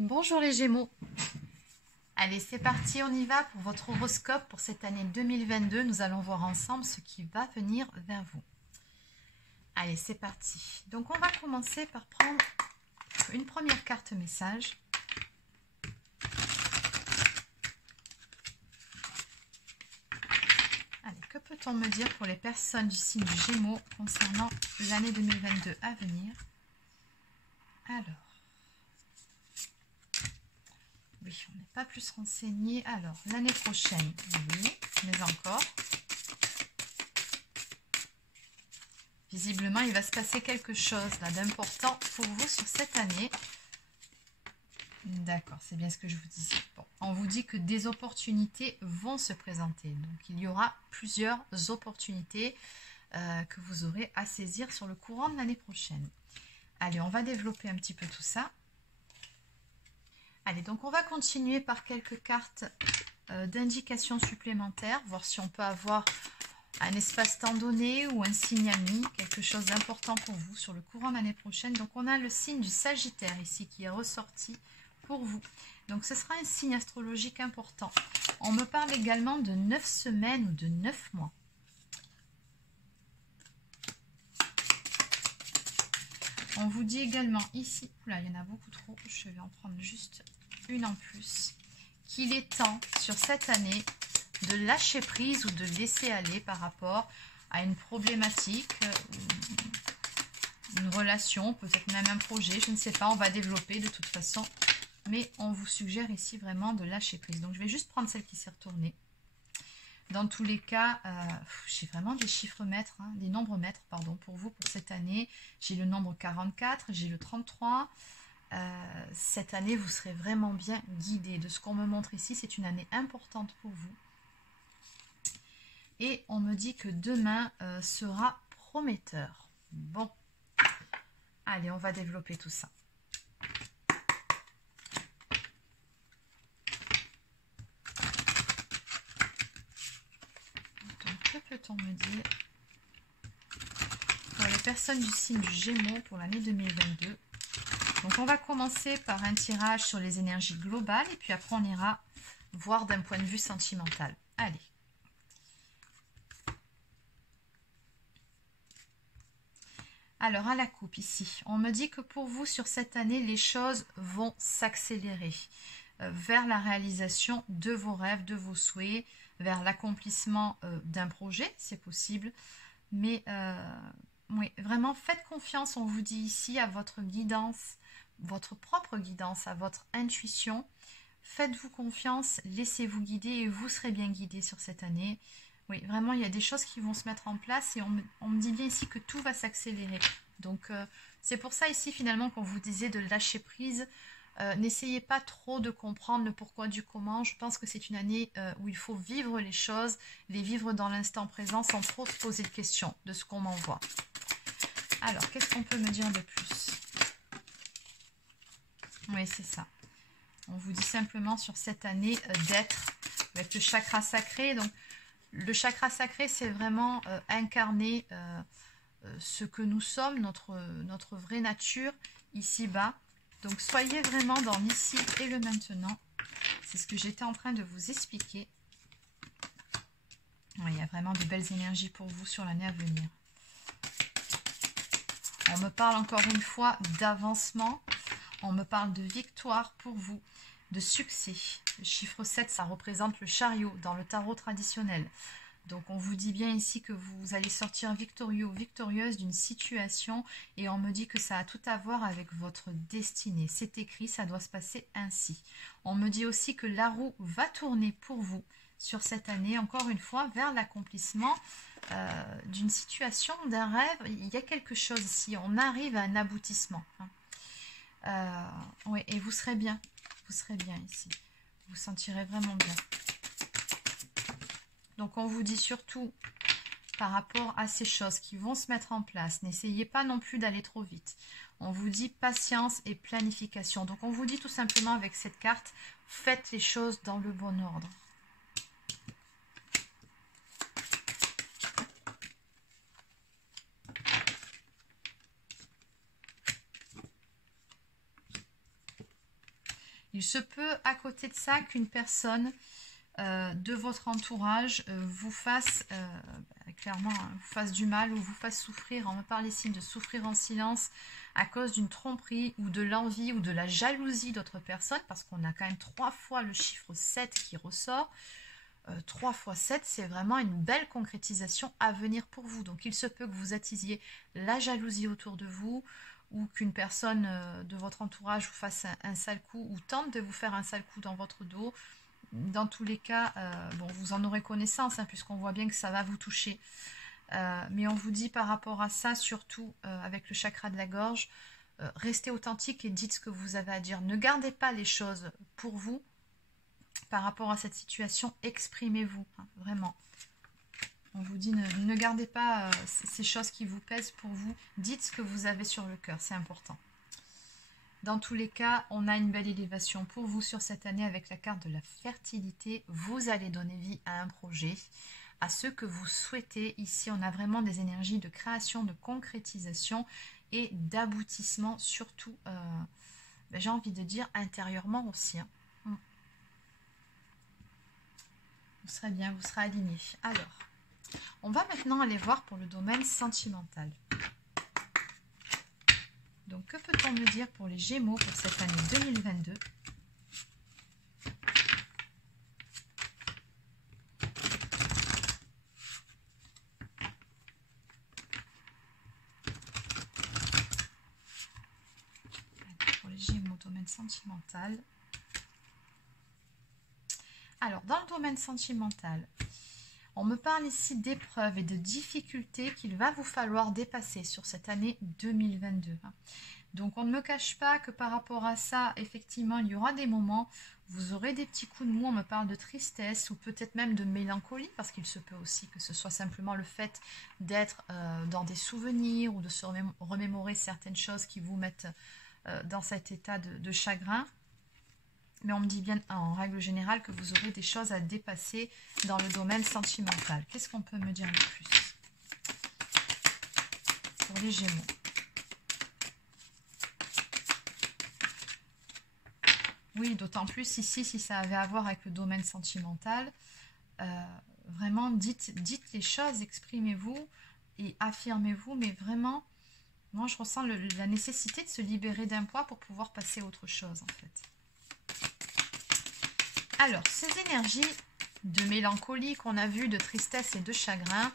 Bonjour les Gémeaux. Allez, c'est parti, on y va pour votre horoscope pour cette année 2022. Nous allons voir ensemble ce qui va venir vers vous. Allez, c'est parti. Donc, on va commencer par prendre une première carte message. Allez, que peut-on me dire pour les personnes du signe du Gémeaux concernant l'année 2022 à venir? Alors, oui, on n'est pas plus renseigné. Alors, l'année prochaine, oui, mais encore. Visiblement, il va se passer quelque chose là d'important pour vous sur cette année. D'accord, c'est bien ce que je vous disais. Bon, on vous dit que des opportunités vont se présenter. Donc, il y aura plusieurs opportunités que vous aurez à saisir sur le courant de l'année prochaine. Allez, on va développer un petit peu tout ça. Allez, donc on va continuer par quelques cartes d'indications supplémentaires, voir si on peut avoir un espace-temps donné ou un signe ami, quelque chose d'important pour vous sur le courant de l'année prochaine. Donc on a le signe du Sagittaire ici qui est ressorti pour vous. Donc ce sera un signe astrologique important. On me parle également de 9 semaines ou de 9 mois. On vous dit également ici, là il y en a beaucoup trop, je vais en prendre juste une en plus, qu'il est temps sur cette année de lâcher prise ou de laisser aller par rapport à une problématique, une relation, peut-être même un projet, je ne sais pas, on va développer de toute façon, mais on vous suggère ici vraiment de lâcher prise. Donc je vais juste prendre celle qui s'est retournée. Dans tous les cas, j'ai vraiment des chiffres maîtres, hein, des nombres maîtres, pardon, pour vous, pour cette année. J'ai le nombre 44, j'ai le 33. Cette année, vous serez vraiment bien guidés. De ce qu'on me montre ici, c'est une année importante pour vous. Et on me dit que demain sera prometteur. Bon, allez, on va développer tout ça. Que peut-on me dire pour les personnes du signe du Gémeaux pour l'année 2022? Donc on va commencer par un tirage sur les énergies globales et puis après on ira voir d'un point de vue sentimental. Allez. Alors à la coupe ici, on me dit que pour vous sur cette année, les choses vont s'accélérer vers la réalisation de vos rêves, de vos souhaits, vers l'accomplissement d'un projet, c'est possible. Mais oui, vraiment, faites confiance, on vous dit ici, à votre guidance, votre propre guidance, à votre intuition. Faites-vous confiance, laissez-vous guider et vous serez bien guidé sur cette année. Oui, vraiment, il y a des choses qui vont se mettre en place et on me dit bien ici que tout va s'accélérer. Donc, c'est pour ça ici, finalement, qu'on vous disait de lâcher prise. N'essayez pas trop de comprendre le pourquoi du comment. Je pense que c'est une année où il faut vivre les choses, les vivre dans l'instant présent sans trop se poser de questions de ce qu'on m'envoie. Alors, qu'est-ce qu'on peut me dire de plus? Oui, c'est ça. On vous dit simplement sur cette année d'être avec le chakra sacré. Donc, le chakra sacré, c'est vraiment incarner ce que nous sommes, notre vraie nature ici-bas. Donc, soyez vraiment dans l'ici et le maintenant. C'est ce que j'étais en train de vous expliquer. Oui, il y a vraiment de belles énergies pour vous sur l'année à venir. On me parle encore une fois d'avancement. On me parle de victoire pour vous, de succès. Le chiffre 7, ça représente le chariot dans le tarot traditionnel. Donc, on vous dit bien ici que vous allez sortir victorieux ou victorieuse d'une situation et on me dit que ça a tout à voir avec votre destinée. C'est écrit, ça doit se passer ainsi. On me dit aussi que la roue va tourner pour vous sur cette année, encore une fois, vers l'accomplissement d'une situation, d'un rêve. Il y a quelque chose ici, on arrive à un aboutissement. Oui, et vous serez bien ici. Vous vous sentirez vraiment bien. Donc, on vous dit surtout, par rapport à ces choses qui vont se mettre en place, n'essayez pas non plus d'aller trop vite. On vous dit patience et planification. Donc, on vous dit tout simplement avec cette carte, faites les choses dans le bon ordre. Il se peut à côté de ça qu'une personne de votre entourage vous fasse clairement vous fasse du mal ou vous fasse souffrir. On me parle ici de souffrir en silence à cause d'une tromperie ou de l'envie ou de la jalousie d'autres personnes, parce qu'on a quand même 3 fois le chiffre 7 qui ressort. 3 fois 7, c'est vraiment une belle concrétisation à venir pour vous. Donc il se peut que vous attisiez la jalousie autour de vous, ou qu'une personne de votre entourage vous fasse un sale coup ou tente de vous faire un sale coup dans votre dos. Dans tous les cas, bon, vous en aurez connaissance, hein, puisqu'on voit bien que ça va vous toucher. Mais on vous dit par rapport à ça, surtout avec le chakra de la gorge, restez authentique et dites ce que vous avez à dire. Ne gardez pas les choses pour vous. Par rapport à cette situation, exprimez-vous, hein, vraiment. On vous dit, ne gardez pas ces choses qui vous pèsent pour vous. Dites ce que vous avez sur le cœur, c'est important. Dans tous les cas, on a une belle élévation pour vous sur cette année avec la carte de la fertilité. Vous allez donner vie à un projet, à ce que vous souhaitez. Ici, on a vraiment des énergies de création, de concrétisation et d'aboutissement, surtout, j'ai envie de dire, intérieurement aussi. Hein. Vous serez bien, vous serez aligné. Alors, on va maintenant aller voir pour le domaine sentimental. Donc, que peut-on me dire pour les Gémeaux pour cette année 2022 ? Pour les Gémeaux, domaine sentimental. Alors, dans le domaine sentimental, on me parle ici d'épreuves et de difficultés qu'il va vous falloir dépasser sur cette année 2022. Donc, on ne me cache pas que par rapport à ça, effectivement, il y aura des moments où vous aurez des petits coups de mou. On me parle de tristesse ou peut-être même de mélancolie, parce qu'il se peut aussi que ce soit simplement le fait d'être dans des souvenirs ou de se remémorer certaines choses qui vous mettent dans cet état de chagrin. Mais on me dit bien en règle générale que vous aurez des choses à dépasser dans le domaine sentimental. Qu'est-ce qu'on peut me dire de plus pour les Gémeaux? Oui, d'autant plus ici, si ça avait à voir avec le domaine sentimental, vraiment dites les choses, exprimez-vous et affirmez-vous, mais vraiment, moi je ressens la nécessité de se libérer d'un poids pour pouvoir passer à autre chose en fait. Alors, ces énergies de mélancolie qu'on a vues, de tristesse et de chagrin,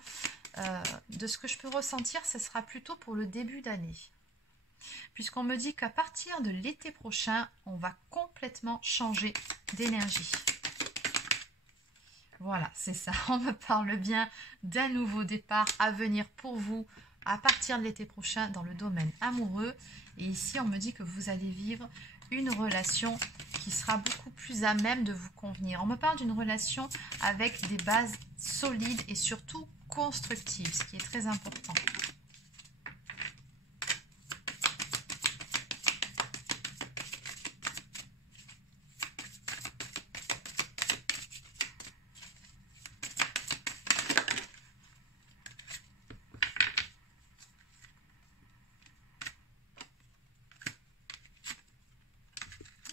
de ce que je peux ressentir, ce sera plutôt pour le début d'année. Puisqu'on me dit qu'à partir de l'été prochain, on va complètement changer d'énergie. Voilà, c'est ça. On me parle bien d'un nouveau départ à venir pour vous à partir de l'été prochain dans le domaine amoureux. Et ici, on me dit que vous allez vivre une relation qui sera beaucoup plus à même de vous convenir. On me parle d'une relation avec des bases solides et surtout constructives, ce qui est très important.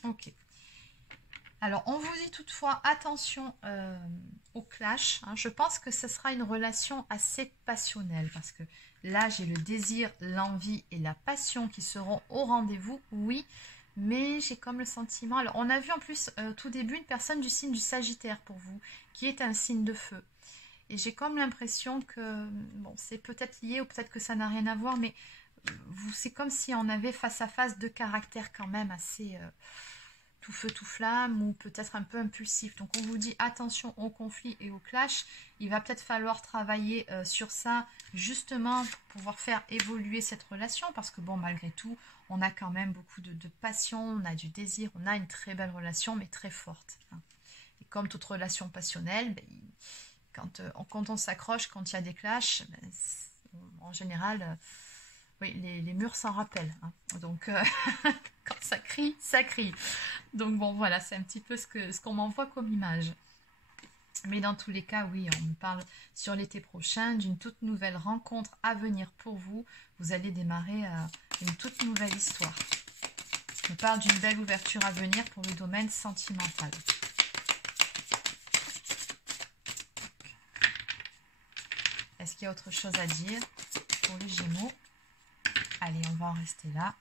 Ok. Alors, on vous dit toutefois, attention au clash. Hein. Je pense que ce sera une relation assez passionnelle parce que là, j'ai le désir, l'envie et la passion qui seront au rendez-vous, oui. Mais j'ai comme le sentiment... Alors, on a vu en plus, tout début, une personne du signe du Sagittaire pour vous, qui est un signe de feu. Et j'ai comme l'impression que, bon, c'est peut-être lié ou peut-être que ça n'a rien à voir, mais c'est comme si on avait face à face deux caractères quand même assez... tout feu, tout flamme ou peut-être un peu impulsif. Donc on vous dit attention au conflit et au clash. Il va peut-être falloir travailler sur ça justement pour pouvoir faire évoluer cette relation parce que bon, malgré tout, on a quand même beaucoup de passion, on a du désir, on a une très belle relation mais très forte. Hein. Et comme toute relation passionnelle, ben, quand on s'accroche, quand il y a des clashs, ben, en général... oui, les murs s'en rappellent. Hein. Donc, quand ça crie, ça crie. Donc, bon, voilà, c'est un petit peu ce qu'on m'envoie comme image. Mais dans tous les cas, oui, on me parle sur l'été prochain d'une toute nouvelle rencontre à venir pour vous. Vous allez démarrer une toute nouvelle histoire. On parle d'une belle ouverture à venir pour le domaine sentimental. Est-ce qu'il y a autre chose à dire pour les Gémeaux? Allez, on va en rester là.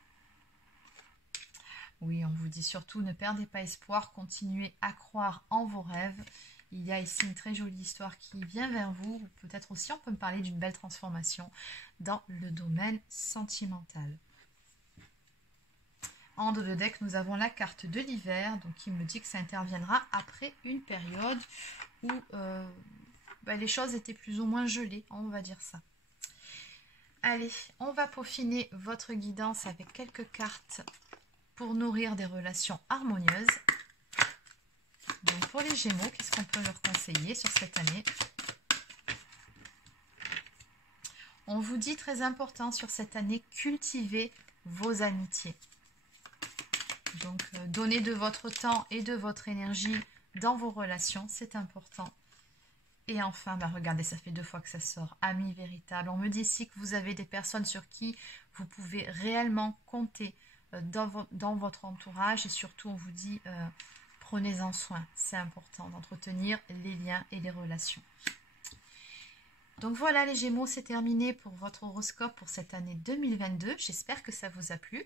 Oui, on vous dit surtout, ne perdez pas espoir, continuez à croire en vos rêves. Il y a ici une très jolie histoire qui vient vers vous. Peut-être aussi, on peut me parler d'une belle transformation dans le domaine sentimental. En dos de deck, nous avons la carte de l'hiver, donc qui me dit que ça interviendra après une période où les choses étaient plus ou moins gelées, on va dire ça. Allez, on va peaufiner votre guidance avec quelques cartes pour nourrir des relations harmonieuses. Donc pour les Gémeaux, qu'est-ce qu'on peut leur conseiller sur cette année? On vous dit très important sur cette année, cultivez vos amitiés. Donc donnez de votre temps et de votre énergie dans vos relations, c'est important. Et enfin, regardez, ça fait 2 fois que ça sort, amis véritables. On me dit ici que vous avez des personnes sur qui vous pouvez réellement compter dans votre entourage. Et surtout, on vous dit, prenez-en soin. C'est important d'entretenir les liens et les relations. Donc voilà les Gémeaux, c'est terminé pour votre horoscope pour cette année 2022. J'espère que ça vous a plu.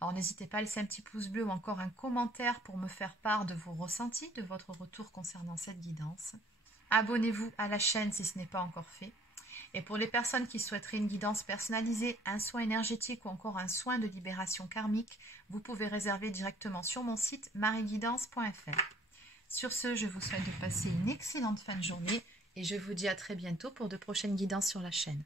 Alors n'hésitez pas à laisser un petit pouce bleu ou encore un commentaire pour me faire part de vos ressentis, de votre retour concernant cette guidance. Abonnez-vous à la chaîne si ce n'est pas encore fait. Et pour les personnes qui souhaiteraient une guidance personnalisée, un soin énergétique ou encore un soin de libération karmique, vous pouvez réserver directement sur mon site marieguidance.fr. Sur ce, je vous souhaite de passer une excellente fin de journée et je vous dis à très bientôt pour de prochaines guidances sur la chaîne.